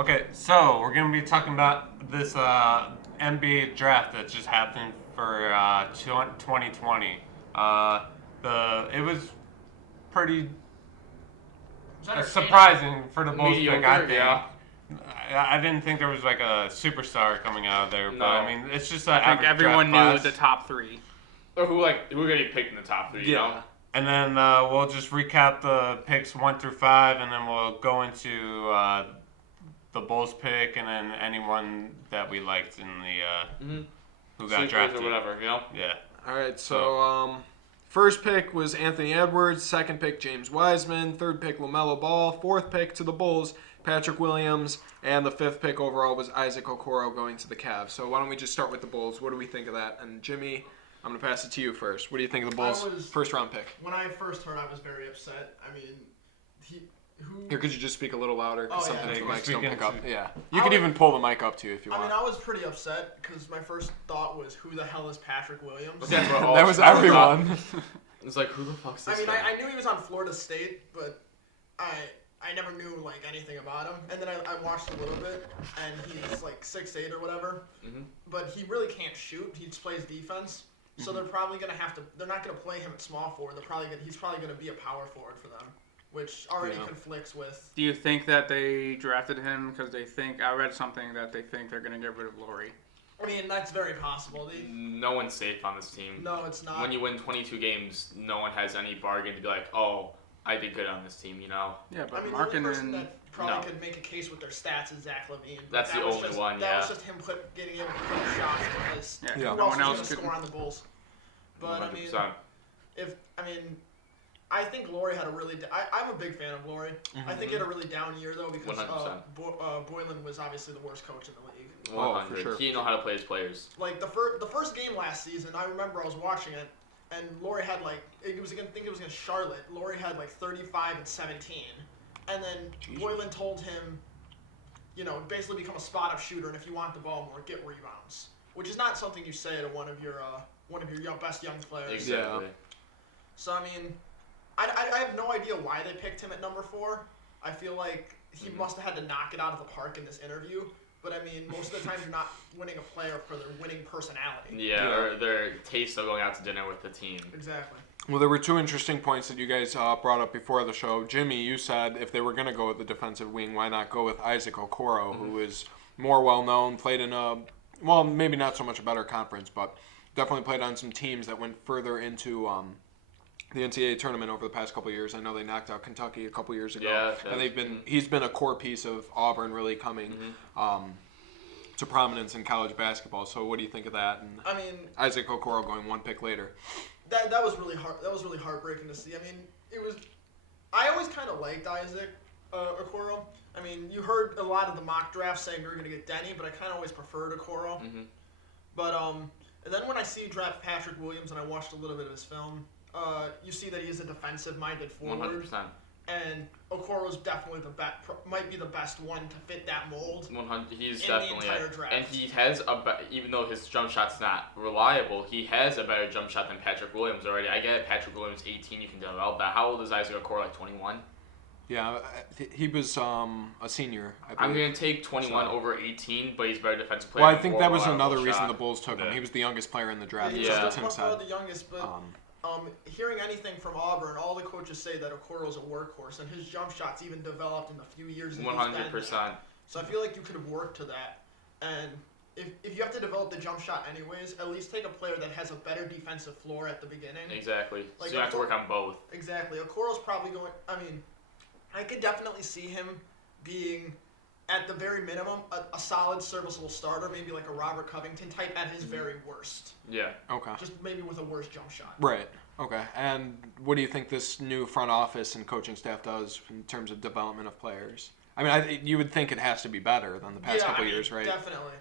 Okay, so we're going to be talking about this NBA draft that just happened for 2020. It was pretty surprising for the Bulls pick, I think. Yeah. I didn't think there was like a superstar coming out of there, but I mean, it's just an I think average everyone draft knew class. the top three. Or who gonna be picked in the top three? You know? And then we'll just recap the picks 1 through 5, and then we'll go into the Bulls pick, and then anyone that we liked in the who got Sleepers drafted or whatever. You know? Yeah. All right, so first pick was Anthony Edwards, second pick James Wiseman, third pick LaMelo Ball, fourth pick to the Bulls, Patrick Williams, and the fifth pick overall was Isaac Okoro going to the Cavs. So why don't we just start with the Bulls? What do we think of that? And Jimmy, I'm going to pass it to you first. What do you think of the Bulls' first round pick? When I first heard, I was very upset. I mean, Here, could you just speak a little louder? Because sometimes the mics don't pick up. Yeah. You I could was- even pull the mic up to you if you want. I mean, I was pretty upset because my first thought was, who the hell is Patrick Williams? That's what all that was scouts thought. everyone. It's like, who the fuck's this I mean, guy? I knew he was on Florida State, but I never knew like anything about him. And then I watched a little bit, and he's like 6'8" or whatever. Mhm. But he really can't shoot. He just plays defense. So they're probably gonna have to. They're not gonna play him at small forward. He's probably gonna be a power forward for them, which already conflicts with. Do you think that they drafted him because they think, I read something that they think they're going to get rid of Laurie? I mean, that's very possible. No one's safe on this team. No, it's not. When you win 22 games, no one has any bargain to be like, oh, I did good on this team, you know? Yeah, but I mean, the only person Markkanen, that probably no. could make a case with their stats is Zach LaVine. That's the only one, That yeah. was just him getting able to put up shots because Yeah, who no else one was else going to could. score on the Bulls? But, I mean, 100%. I think Laurie had a really. I'm a big fan of Laurie. I think he had a really down year though because 100%. Boylan was obviously the worst coach in the league. 100. for sure. He didn't know how to play his players. Like the first game last season, I remember I was watching it, and Laurie had like it was against Charlotte. Laurie had like 35 and 17, and then Boylan told him, basically become a spot up shooter, and if you want the ball more, get rebounds, which is not something you say to one of your best young players. Exactly. So I mean, I have no idea why they picked him at number 4. I feel like he must have had to knock it out of the park in this interview. But I mean, most of the time you're not winning a player for their winning personality. Yeah, or their taste of going out to dinner with the team. Exactly. Well, there were two interesting points that you guys brought up before the show. Jimmy, you said if they were going to go with the defensive wing, why not go with Isaac Okoro, who is more well-known, played in maybe not so much a better conference, but definitely played on some teams that went further into the NCAA tournament over the past couple of years. I know they knocked out Kentucky a couple years ago, and he's been a core piece of Auburn really coming to prominence in college basketball. So what do you think of that? And I mean, Isaac Okoro going one pick later. That was really hard. That was really heartbreaking to see. I mean, I always kind of liked Isaac Okoro. I mean, you heard a lot of the mock drafts saying we were going to get Denny, but I kind of always preferred Okoro. But and then when I see you draft Patrick Williams and I watched a little bit of his film, you see that he's a defensive-minded forward. 100%. And Okoro's definitely might be the best one to fit that mold. 100. He's in definitely the entire draft. and he has even though his jump shot's not reliable, he has a better jump shot than Patrick Williams already. I get it, Patrick Williams 18, you can develop that. How old is Isaac Okoro? Like 21. Yeah, he was a senior. I'm gonna take 21 over 18, but he's a better defensive player. Well, I think more that was reliable another reason shot. the Bulls took him. He was the youngest player in the draft. He's That's the what Tim said. the youngest, but hearing anything from Auburn, all the coaches say that Okoro's a workhorse, and his jump shot's even developed in the few years that he's been there. 100%. So I feel like you could have worked to that. And if you have to develop the jump shot anyways, at least take a player that has a better defensive floor at the beginning. Exactly. Like, so you have to work on both. Exactly. Okoro's probably going. I mean, I could definitely see him being, at the very minimum, a solid, serviceable starter, maybe like a Robert Covington type at his very worst. Yeah. Okay. Just maybe with a worse jump shot. Right. Okay. And what do you think this new front office and coaching staff does in terms of development of players? I mean, you would think it has to be better than the past couple years, right? Definitely.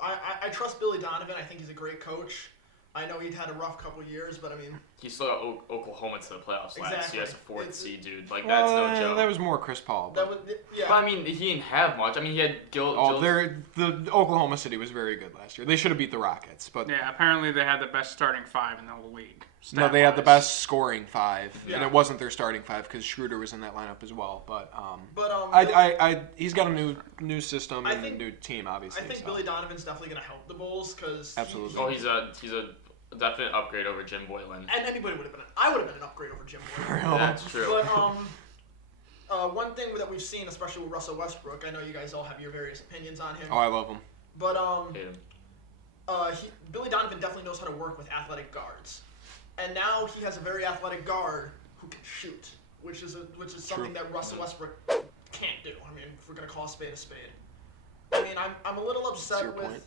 I trust Billy Donovan. I think he's a great coach. I know he'd had a rough couple years, but I mean, he still got Oklahoma to the playoffs last year as a fourth seed, dude. Like, Well, that's no joke. that was more Chris Paul. That was, yeah. But I mean, he didn't have much. I mean, he had the Oklahoma City was very good last year. They should have beat the Rockets, but Yeah, apparently they had the best starting 5 in the whole league. no, they had the stat-wise. best scoring 5, and Yeah. it wasn't their starting 5 because Schroeder was in that lineup as well. But he's got a new system and a new team, obviously. I think so. Billy Donovan's definitely going to help the Bulls because Absolutely. Oh, he's a definite upgrade over Jim Boylan. and anybody would have been. I would have been an upgrade over Jim Boylan. That's true. But one thing that we've seen, especially with Russell Westbrook, I know you guys all have your various opinions on him. Oh, I love him. But Hate him. Billy Donovan definitely knows how to work with athletic guards, and now he has a very athletic guard who can shoot, which is something that Russell Westbrook can't do. I mean, if we're gonna call a spade a spade. I mean, I'm a little upset your with. point.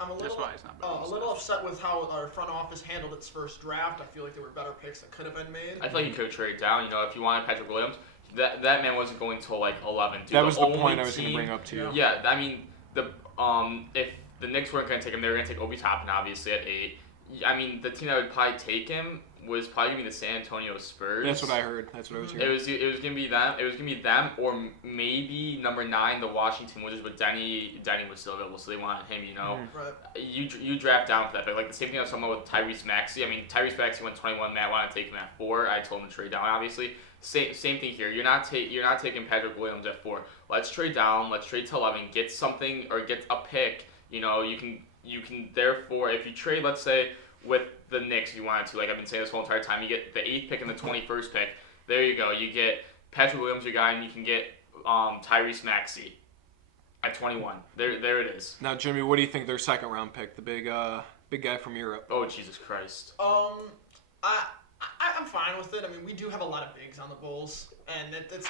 I'm a That's little why he's not better a little upset with how our front office handled its first draft. I feel like there were better picks that could have been made. I feel like you could trade down. You know, if you wanted Patrick Williams, that man wasn't going till like 11. Dude, That was the only point I was going to team- bring up to you. Yeah, I mean, if the Knicks weren't going to take him, they were going to take Obi Toppin, obviously, at 8. I mean, the team that would probably take him was probably going to be the San Antonio Spurs. That's what I heard. That's what I was It hearing. was going to be them. It was going to be them, or maybe number 9, the Washington Wizards. But Denny was still available, so they wanted him. You know, Right. you draft down for that pick. Like the same thing I was talking about with Tyrese Maxey. I mean, Tyrese Maxey went 21. Matt wanted to take him at 4. I told him to trade down. Obviously, same thing here. You're not taking Patrick Williams at 4. Let's trade down. Let's trade to 11. Get something or get a pick. You know, you can therefore, if you trade, let's say, with the Knicks, if you wanted to, like I've been saying this whole entire time, you get the 8th pick and the 21st pick. There you go. You get Patrick Williams, your guy, and you can get Tyrese Maxey at 21. There it is. Now, Jimmy, what do you think their second round pick, the big guy from Europe? Oh, Jesus Christ. I'm fine with it. I mean, we do have a lot of bigs on the Bulls, and it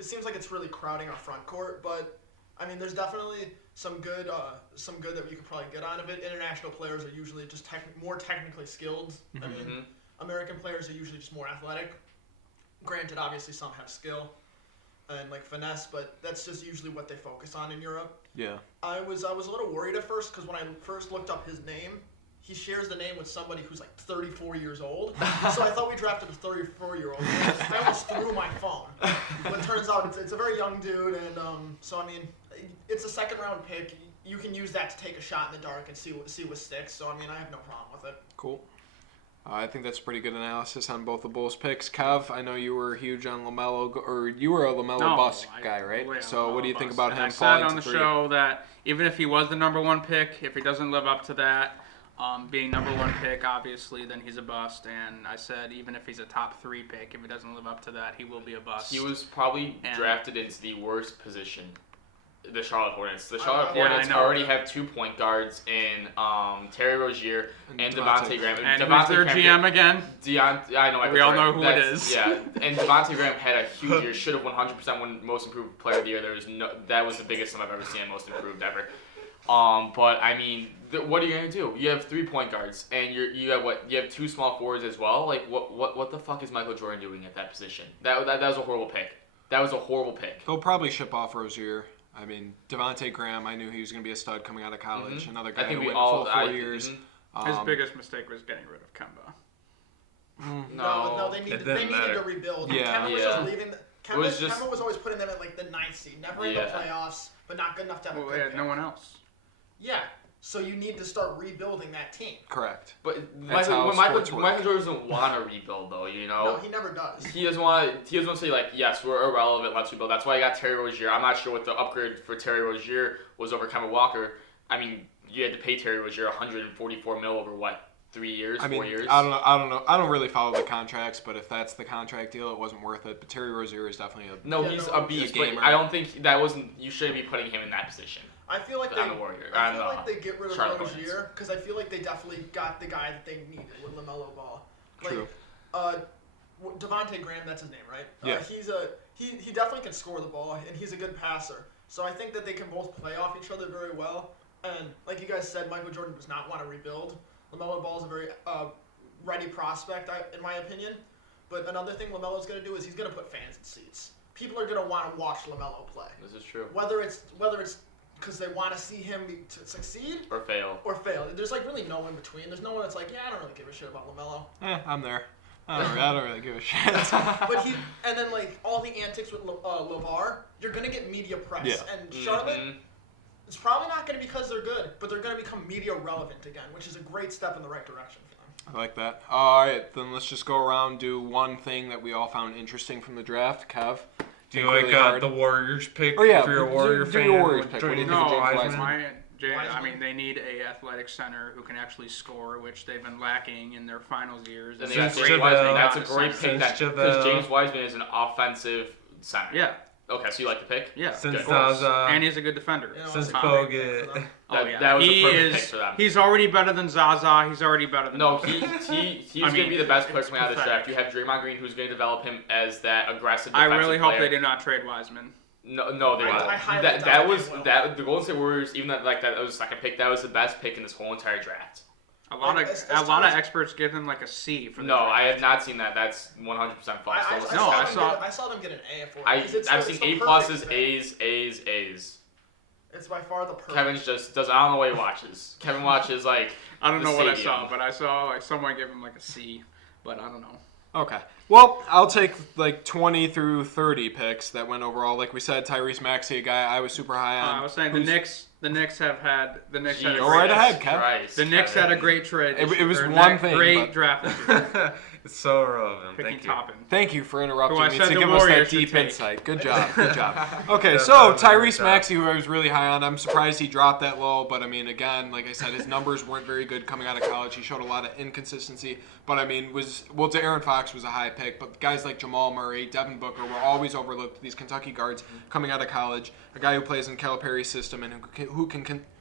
seems like it's really crowding our front court. But I mean, there's definitely some good that you could probably get out of it. International players are usually just more technically skilled. I mean, American players are usually just more athletic. Granted, obviously some have skill and like finesse, but that's just usually what they focus on in Europe. Yeah. I was a little worried at first because when I first looked up his name, he shares the name with somebody who's like 34 years old. So I thought we drafted a 34-year-old. I almost threw my phone. But it turns out it's a very young dude, and so I mean, it's a second-round pick. You can use that to take a shot in the dark and see what sticks. So I mean, I have no problem with it. Cool. I think that's a pretty good analysis on both the Bulls picks. Kev, I know you were huge on LaMelo, or you were a LaMelo bust guy, right? So what do you think about him I said falling on to the 3? show that even if he was the number 1 pick, if he doesn't live up to that, being number 1 pick, obviously, then he's a bust. And I said even if he's a top 3 pick, if he doesn't live up to that, he will be a bust. He was probably drafted into the worst position. The Charlotte Hornets. The Charlotte Hornets already have 2 point guards in Terry Rozier and Devontae Graham. And who's their GM again? I know. We all know who it is. Yeah, and Devontae Graham had a huge year. Should have 100% won Most Improved Player of the Year. That was the biggest sum I've ever seen in Most Improved ever. But I mean, what are you gonna do? You have 3 point guards, and you have 2 small forwards as well. Like what the fuck is Michael Jordan doing at that position? That was a horrible pick. That was a horrible pick. They'll probably ship off Rozier. I mean, Devontae Graham, I knew he was going to be a stud coming out of college. Another guy who went the full 4 years. His biggest mistake was getting rid of Kemba. No, they needed to rebuild. Yeah. Kemba was just leaving. Kemba was always putting them at like the 9th seed, never in the playoffs, but not good enough to have a good Well, they had pick. no one else. Yeah, so you need to start rebuilding that team. Correct. But how Michael sports work. Jordan doesn't want to rebuild, though. You know. No, he never does. He doesn't want to say like, yes, we're irrelevant. Let's rebuild. That's why I got Terry Rozier. I'm not sure what the upgrade for Terry Rozier was over Kemba Walker. I mean, you had to pay Terry Rozier $144 million over what? 3 years, 4 years. I don't know. I don't really follow the contracts, but if that's the contract deal, it wasn't worth it. But Terry Rozier is definitely he's a beast. But gamer. I don't think that wasn't. You shouldn't be putting him in that position. I feel like they get rid of Charlotte Rozier because I feel like they definitely got the guy that they needed with LaMelo Ball. Like, True. Devontae Graham, that's his name, right? Yeah. He definitely can score the ball and he's a good passer. So I think that they can both play off each other very well. And like you guys said, Michael Jordan does not want to rebuild. LaMelo Ball is a very ready prospect, in my opinion. But another thing LaMelo's going to do is he's going to put fans in seats. People are going to want to watch LaMelo play. This is true. Whether it's because they want to see him succeed or fail. There's like really no in between. There's no one that's like, yeah, I don't really give a shit about LaMelo. I'm there. I don't really give a shit. But and then like all the antics with LeVar, you're gonna get media press. Yeah. And Charlotte, it's probably not gonna be because they're good, but they're gonna become media relevant again, which is a great step in the right direction for them. I like that. All right, then let's just go around, do one thing that we all found interesting from the draft. Kev? Do you like the Warriors pick? Oh, yeah. If you're a Warrior Do fan. your Warriors pick. What do you think of No, James Wiseman? I mean, they need a athletic center who can actually score, which they've been lacking in their finals years. And Since James Wiseman, that's a Javale. great pick Since because Javale. James Wiseman is an offensive center. Yeah, Okay, so you like the pick? yeah. Since of course. Zaza. And he's a good defender. You know, Since it's a great pick Bogut. for them. Oh, yeah. That was a he perfect is, pick for them. He's already better than Zaza. He's already better than No, Bogut. he's I going to mean, be the best player coming out of this pathetic. draft. You have Draymond Green, who's going to develop him as that aggressive I defensive really hope player. they do not trade Wiseman. No, they I highly that doubt was they will. that the Golden State Warriors, even that that was the second pick. That was the best pick in this whole entire draft. A lot Like, of as a lot of Thomas- experts give him like a C for the No, draft. I have not seen that. That's 100% false. I saw them get an A for it. I 'cause it's I've the- seen it's the A pluses, perfect fit. A's. It's by far the perfect. Kevin just does. I don't know what he watches. Kevin watches like. I don't the know what I stadium. saw, but I saw like someone give him like a C, but I don't know. Okay. Well, I'll take like 20 through 30 picks that went overall. Like we said, Tyrese Maxey, a guy I was super high on. I was saying the Knicks had a Go great, right ahead, Kev. Christ, the Knicks Kevin. had a great trade. It was Or one that thing, great but- draft this year. It's so irrelevant. Picking Thank you. Toppin. Thank you for interrupting Who I me said to the give us that Warriors should deep take. insight. Good job. Good job. Okay, That's so not a good Tyrese job. Maxey, who I was really high on, I'm surprised he dropped that low. But I mean, again, like I said, his numbers weren't very good coming out of college. He showed a lot of inconsistency. But I mean, De'Aaron Fox was a high pick. But guys like Jamal Murray, Devin Booker were always overlooked. These Kentucky guards coming out of college, a guy who plays in Calipari's system and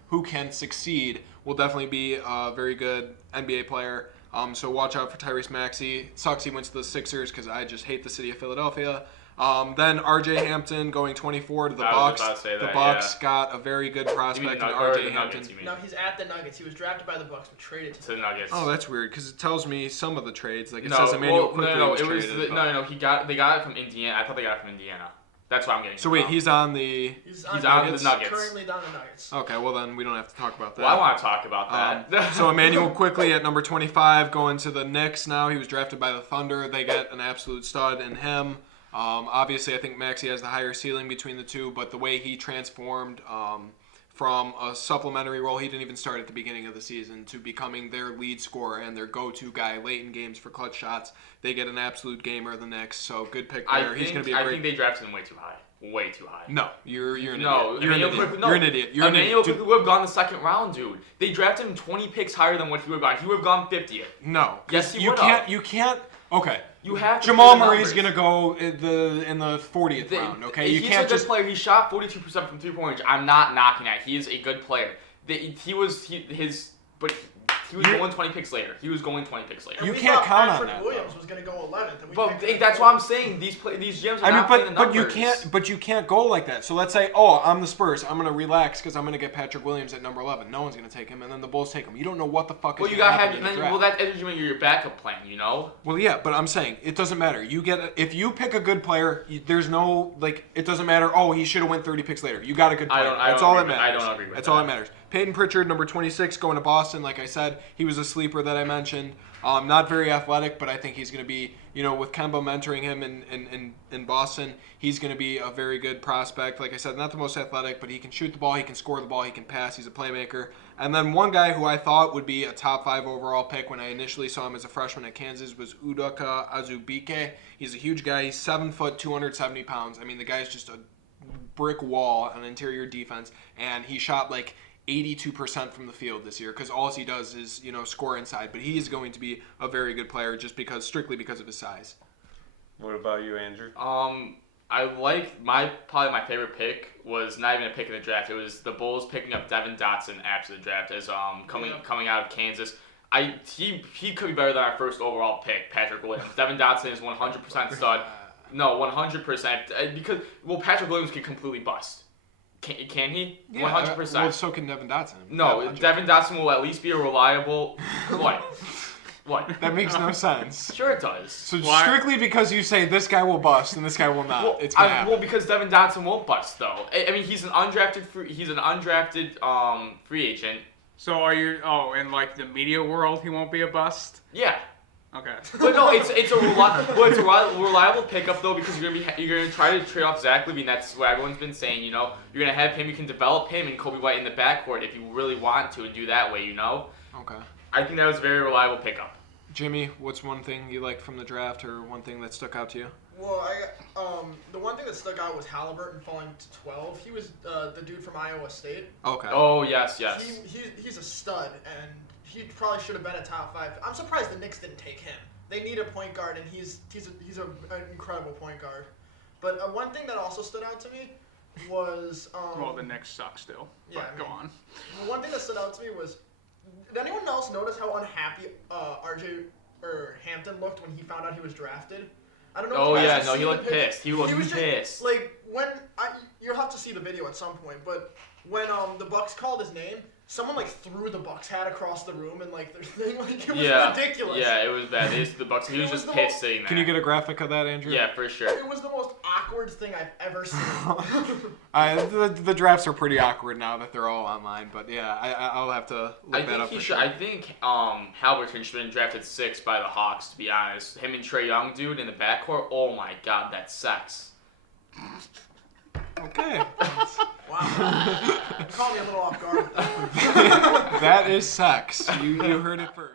who can succeed will definitely be a very good NBA player. So watch out for Tyrese Maxey. Sucks he went to the Sixers because I just hate the city of Philadelphia. Then R.J. Hampton going 24 to the I was Bucks. about to say The that, Bucks yeah. got a very good You mean prospect in the R.J. Nuggets, Hampton. you mean? No, he's at the Nuggets. He was drafted by the Bucks, but traded to To the Nuggets. Oh, that's weird because it tells me some of the trades. Like it no, says Emmanuel well, Quickly no, was it was traded. no. They got it from Indiana. I thought they got it from Indiana. That's why I'm getting. So wait, wrong. he's on the. He's on Nuggets. the Nuggets. Currently down the Nuggets. Okay, well then we don't have to talk about that. Well, I want to talk about that. So Emmanuel Quickly at number 25 going to the Knicks now. He was drafted by the Thunder. They get an absolute stud in him. Obviously, I think Maxey has the higher ceiling between the two, but the way he transformed from a supplementary role, he didn't even start at the beginning of the season, to becoming their lead scorer and their go-to guy late in games for clutch shots. They get an absolute gamer, the Knicks, so good pick there. He's going to be a I great... think they drafted him way too high. Way too high. No, you're an No, idiot. You're an Emmanuel idiot. Quickly- no. You're an idiot. You're an Emmanuel idiot. Quickly would have gone the second round, dude. They drafted him 20 picks higher than what he would have gone. He would have gone 50th. No. Yes, he you would can't. have. You can't. Okay. You have to Jamal play the Murray's numbers. gonna go in the 40th round. Okay, you He's can't a good just. player. He shot 42% from 3-point range. I'm not knocking that. He is a good player. He was going 20 picks later. He was going 20 picks later. And You we can't thought count on Patrick that, Williams though. was going to go 11th. And we But picked him that's at what I'm 12th. saying. These GMs are I mean, not playing the but you numbers. can't. But you can't go like that. So let's say, oh, I'm the Spurs. I'm gonna relax because I'm gonna get Patrick Williams at number 11. No one's gonna take him, and then the Bulls take him. You don't know what the fuck Well, is you gonna gotta happen have. in the Then, draft. well, that is your backup plan. You know. Well, yeah, but I'm saying it doesn't matter. You get if you pick a good player, there's no like it doesn't matter. Oh, he should have went 30 picks later. You got a good player. I That's don't all that agree with- matters. I don't agree with That's that. all that matters. Peyton Pritchard, number 26, going to Boston. Like I said, he was a sleeper that I mentioned. Not very athletic, but I think he's going to be, with Kemba mentoring him in Boston, he's going to be a very good prospect. Like I said, not the most athletic, but he can shoot the ball, he can score the ball, he can pass, he's a playmaker. And then one guy who I thought would be a top 5 overall pick when I initially saw him as a freshman at Kansas was Udoka Azubuike. He's a huge guy. He's 7 foot, 270 pounds. I mean, the guy's just a brick wall on interior defense, and he shot like 82% from the field this year because all he does is score inside. But he is going to be a very good player just strictly because of his size. What about you, Andrew? I like probably my favorite pick was not even a pick in the draft. It was the Bulls picking up Devin Dotson after the draft as coming out of Kansas. He could be better than our first overall pick, Patrick Williams. Devin Dotson is 100% stud. No, 100% because Patrick Williams can completely bust. Can he? 100%. Well, so can Devin Dotson. No, Devin Dotson will at least be a reliable. What? That makes no sense. Sure it does. So strictly because you say this guy will bust and this guy will not, Well, it's gonna happen. well, because Devin Dotson won't bust though. I mean, he's an undrafted free agent. So are you? Oh, in like the media world, he won't be a bust. Yeah. Okay. But no, it's a reliable pickup though, because you're gonna try to trade off Zach LaVine. That's what everyone's been saying. You know, you're gonna have him. You can develop him and Kobe White in the backcourt if you really want to, and do that way. You know. Okay. I think that was a very reliable pickup. Jimmy, what's one thing you liked from the draft, or one thing that stuck out to you? Well, the one thing that stuck out was Halliburton falling to 12. He was the dude from Iowa State. Okay. Oh yes. He's a stud, and he probably should have been a top 5. I'm surprised the Knicks didn't take him. They need a point guard, and he's an incredible point guard. But one thing that also stood out to me was Well, the Knicks suck still. Yeah, But go on. one thing that stood out to me was, did anyone else notice how unhappy RJ or Hampton looked when he found out he was drafted? I don't know. Oh if you guys yeah, have no, seen he the looked picture. pissed. He looked was just, pissed. like you'll have to see the video at some point, but when the Bucks called his name, someone like threw the Bucks hat across the room and like their thing, like it was ridiculous. Yeah, it was bad. It is the Bucks. He was just pissed sitting there. Can you get a graphic of that, Andrew? Yeah, for sure. It was the most awkward thing I've ever seen. The drafts are pretty awkward now that they're all online, but yeah, I'll have to look that up for sure. I think Halliburton should have been drafted 6 by the Hawks, to be honest. Him and Trae Young, dude, in the backcourt. Oh my God, that's sex. Okay. Wow. Caught me a little off guard with that. That is sex. You heard it first.